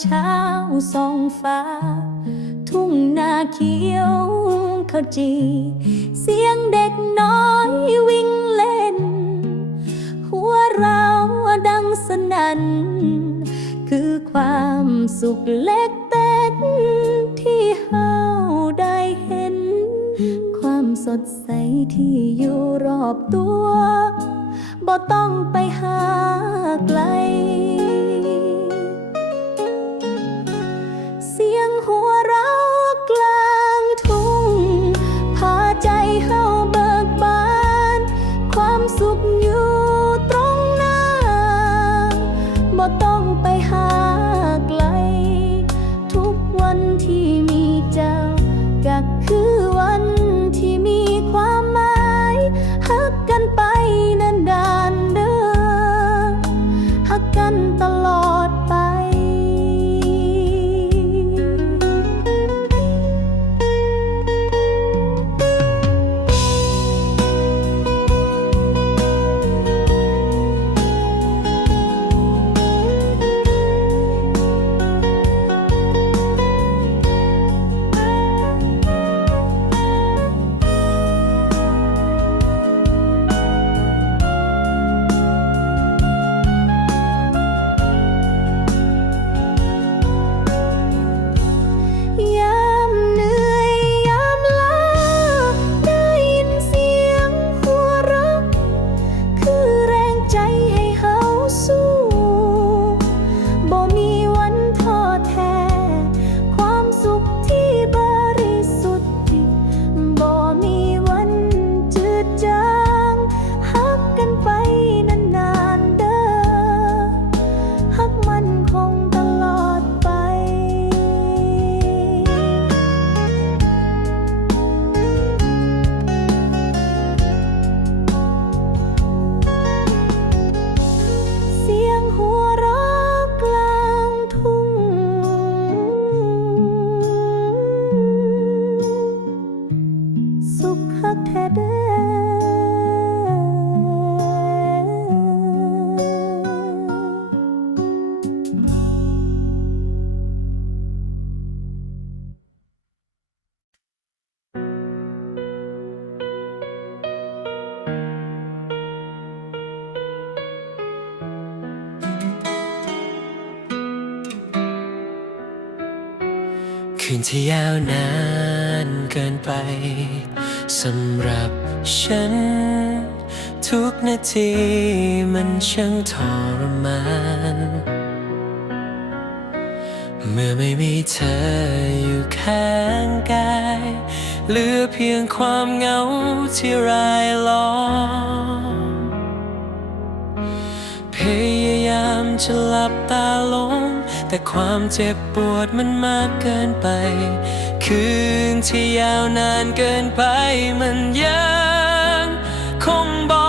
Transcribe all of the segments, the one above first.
เช้าส่องฟ้า ทุ่งนาเขียวขจี เสียงเด็กน้อยวิ่งเล่น หัวเราดังสนั่นคือความสุขเล็กแต่ที่เฮาได้เห็น ความสดใสที่อยู่รอบตัวบ่ต้องไปหาไกล ที่ยาวนานเกินไปสำหรับฉัน ทุกนาทีมันช่างทรมาน เมื่อไม่มีเธออยู่ข้างกายเหลือเพียงความเหงาที่รายล้อมพยายามจะหลับตาลง แต่ความเจ็บปวดมันมากเกินไป คืนที่ยาวนานเกินไปมันยังคงบอก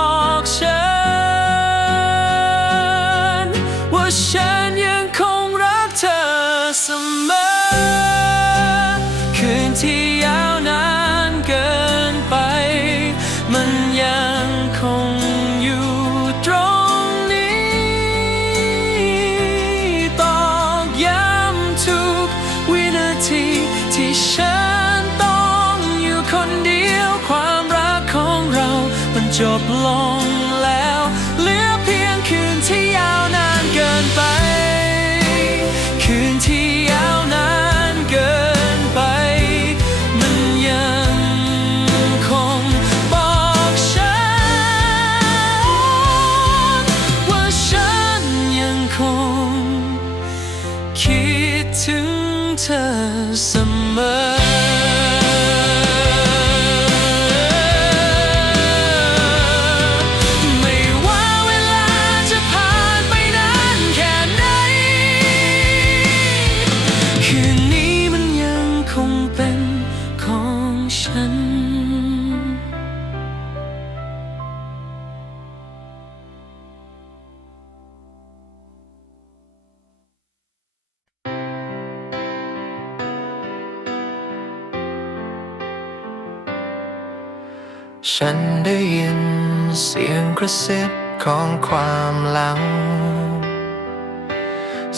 ของความหลัง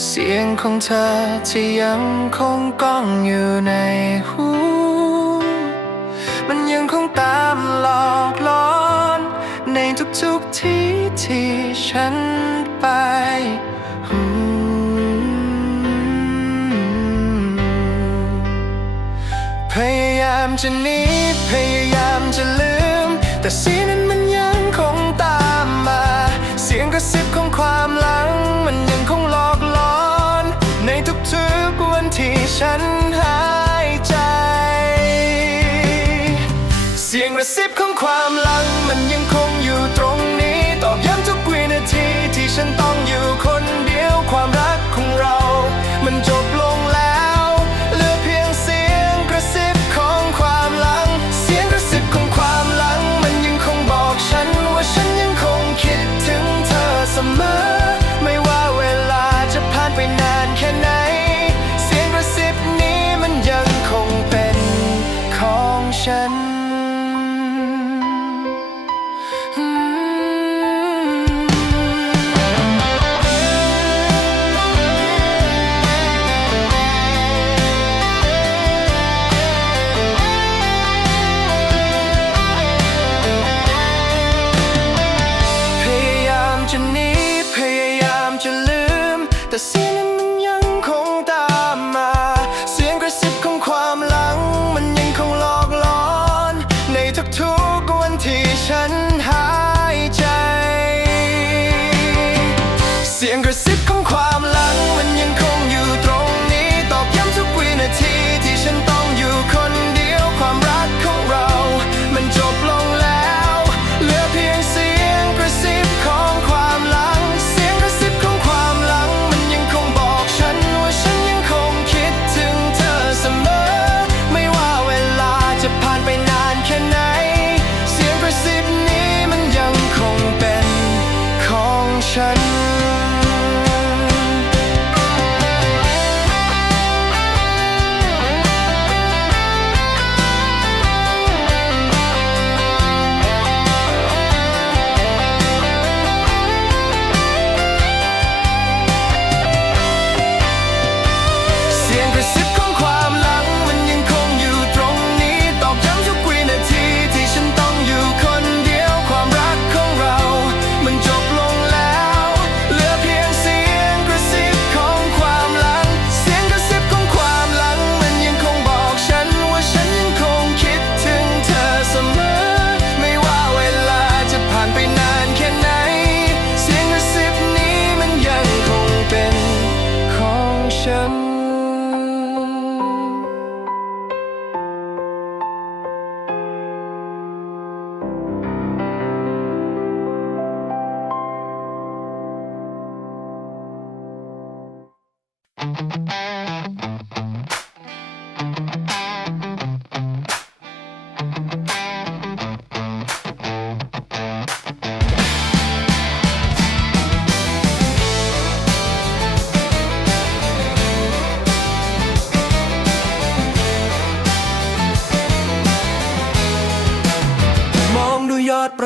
เสียงของเธอที่ยังคงก้องอยู่ในหู มันยังคงตามหลอกหลอน ในทุกๆที่ที่ฉันไปพยายามจะหนีพยายามจะลืม แต่สีนั้นมัน ระซิบของความหลัง มันยังคงหลอกหลอน ในทุกๆวันที่ฉันหา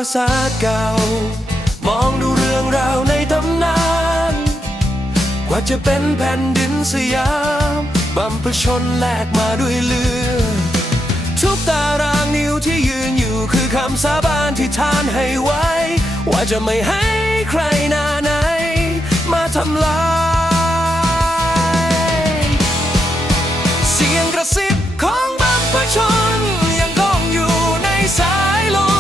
รศาสตร์เก่า มองดูเรื่องราวในตำนาน กว่าจะเป็นแผ่นดินสยามบัมประชนแลกมาด้วยเลือทุกตารางนิ้วที่ยืนอยู่คือคำสาบานที่ทานให้ไว้ ว่าจะไม่ให้ใครนาไหน มาทำลายเสียงกระซิบของบัมประชนยังก้องอยู่ในสายลม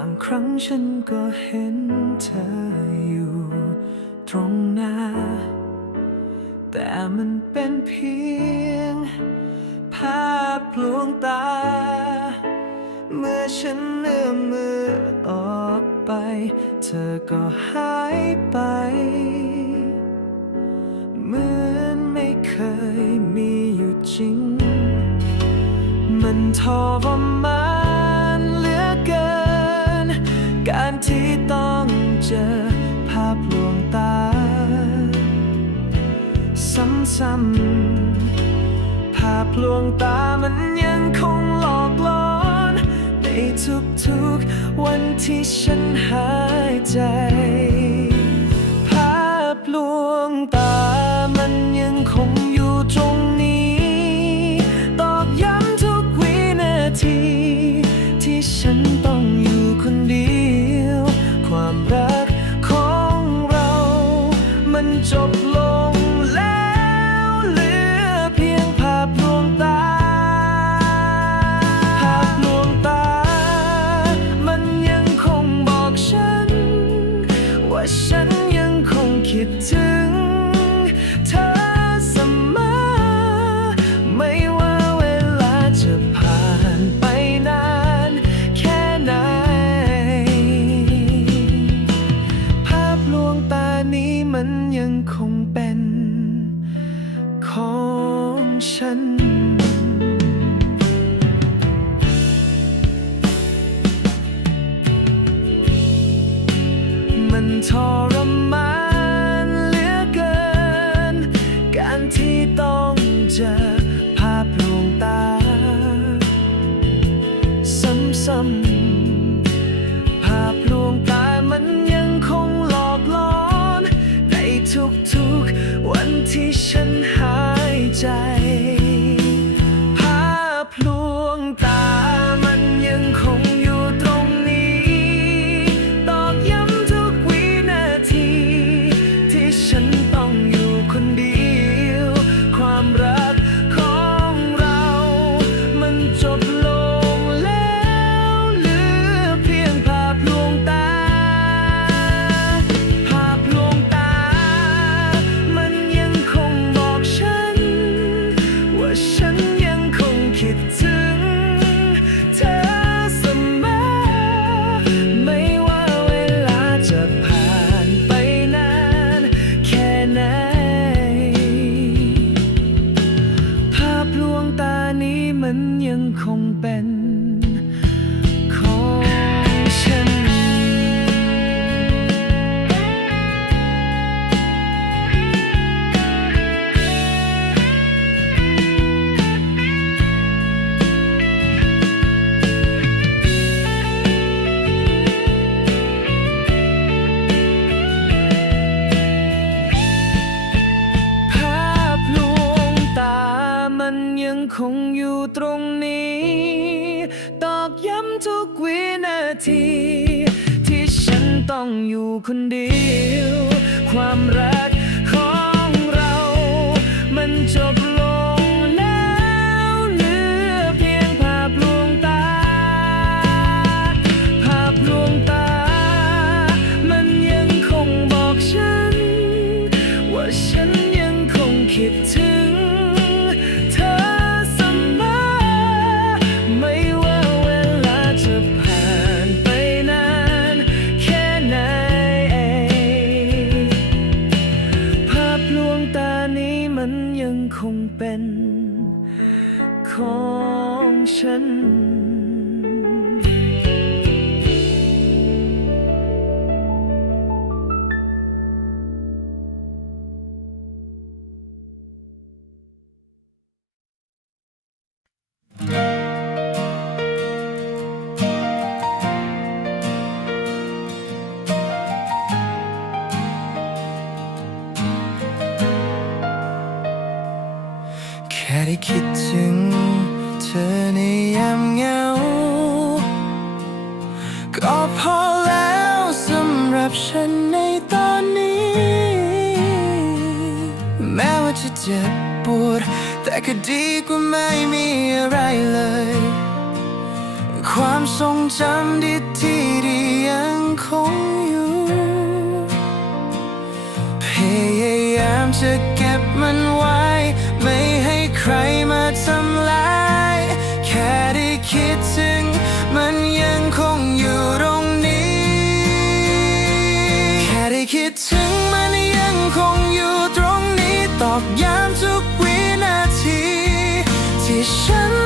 างครั้งฉันก็เห็นเธออยู่ตรงหน้า แต่มันเป็นเพียง ภาพลวงตา เมื่อฉันเลื่อมมือออกไป เธอก็หายไป เหมือนไม่เคยมีอยู่จริง มันทรมา ซ้ำภาพลวงตามันยังคงหลอกลอน ในทุกๆวันที่ฉันหายใจ แค่ได้คิดถึงเธอในยามเหงา ก็พอแล้วสำหรับฉันในตอนนี้ แม้ว่าจะเจ็บปวด แต่ก็ดีกว่าไม่มีอะไรเลย ความทรงจำดีที่ดียังคงอยู่ พยายามจะเก็บมันไว้ ใครมาทำลาย แค่ได้คิดถึง มันยังคงอยู่ตรงนี้ แค่ได้คิดถึงมันยังคงอยู่ตรงนี้ ตอกย้ำทุกวินาที ที่ฉัน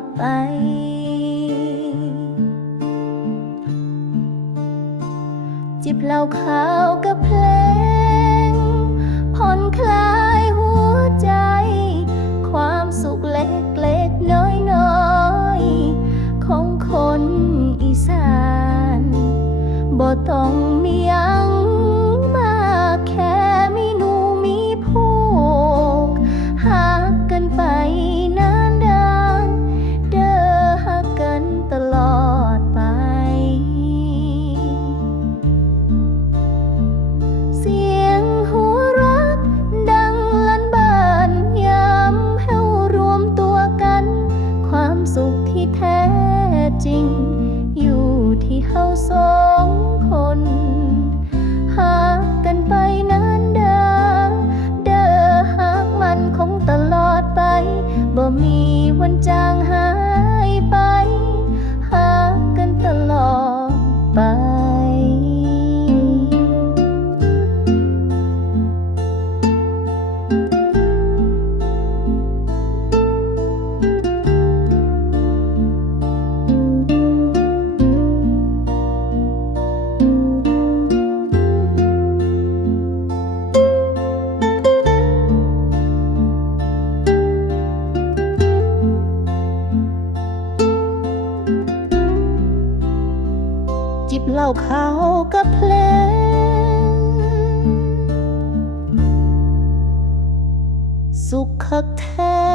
ดไป จิบเหล้าขาวกับเพลงผ่อนคลายหัวใจ ความสุขเล็กๆน้อยๆของคนอีสานบ่ต้อง ที่แท้จริง อยู่ที่เฮาสองคน หากกันไปนานเดาเด้อหากมันคงตลอดไป บ่มีวันจาง จิบเหล้าขาวกับเพลง สุขคักแท้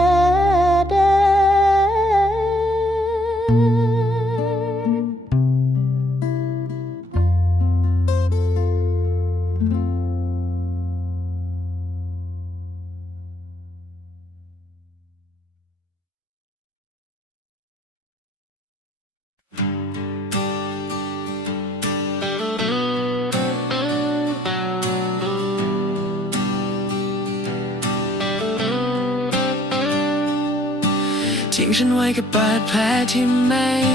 กับบาดแผลที่ไม่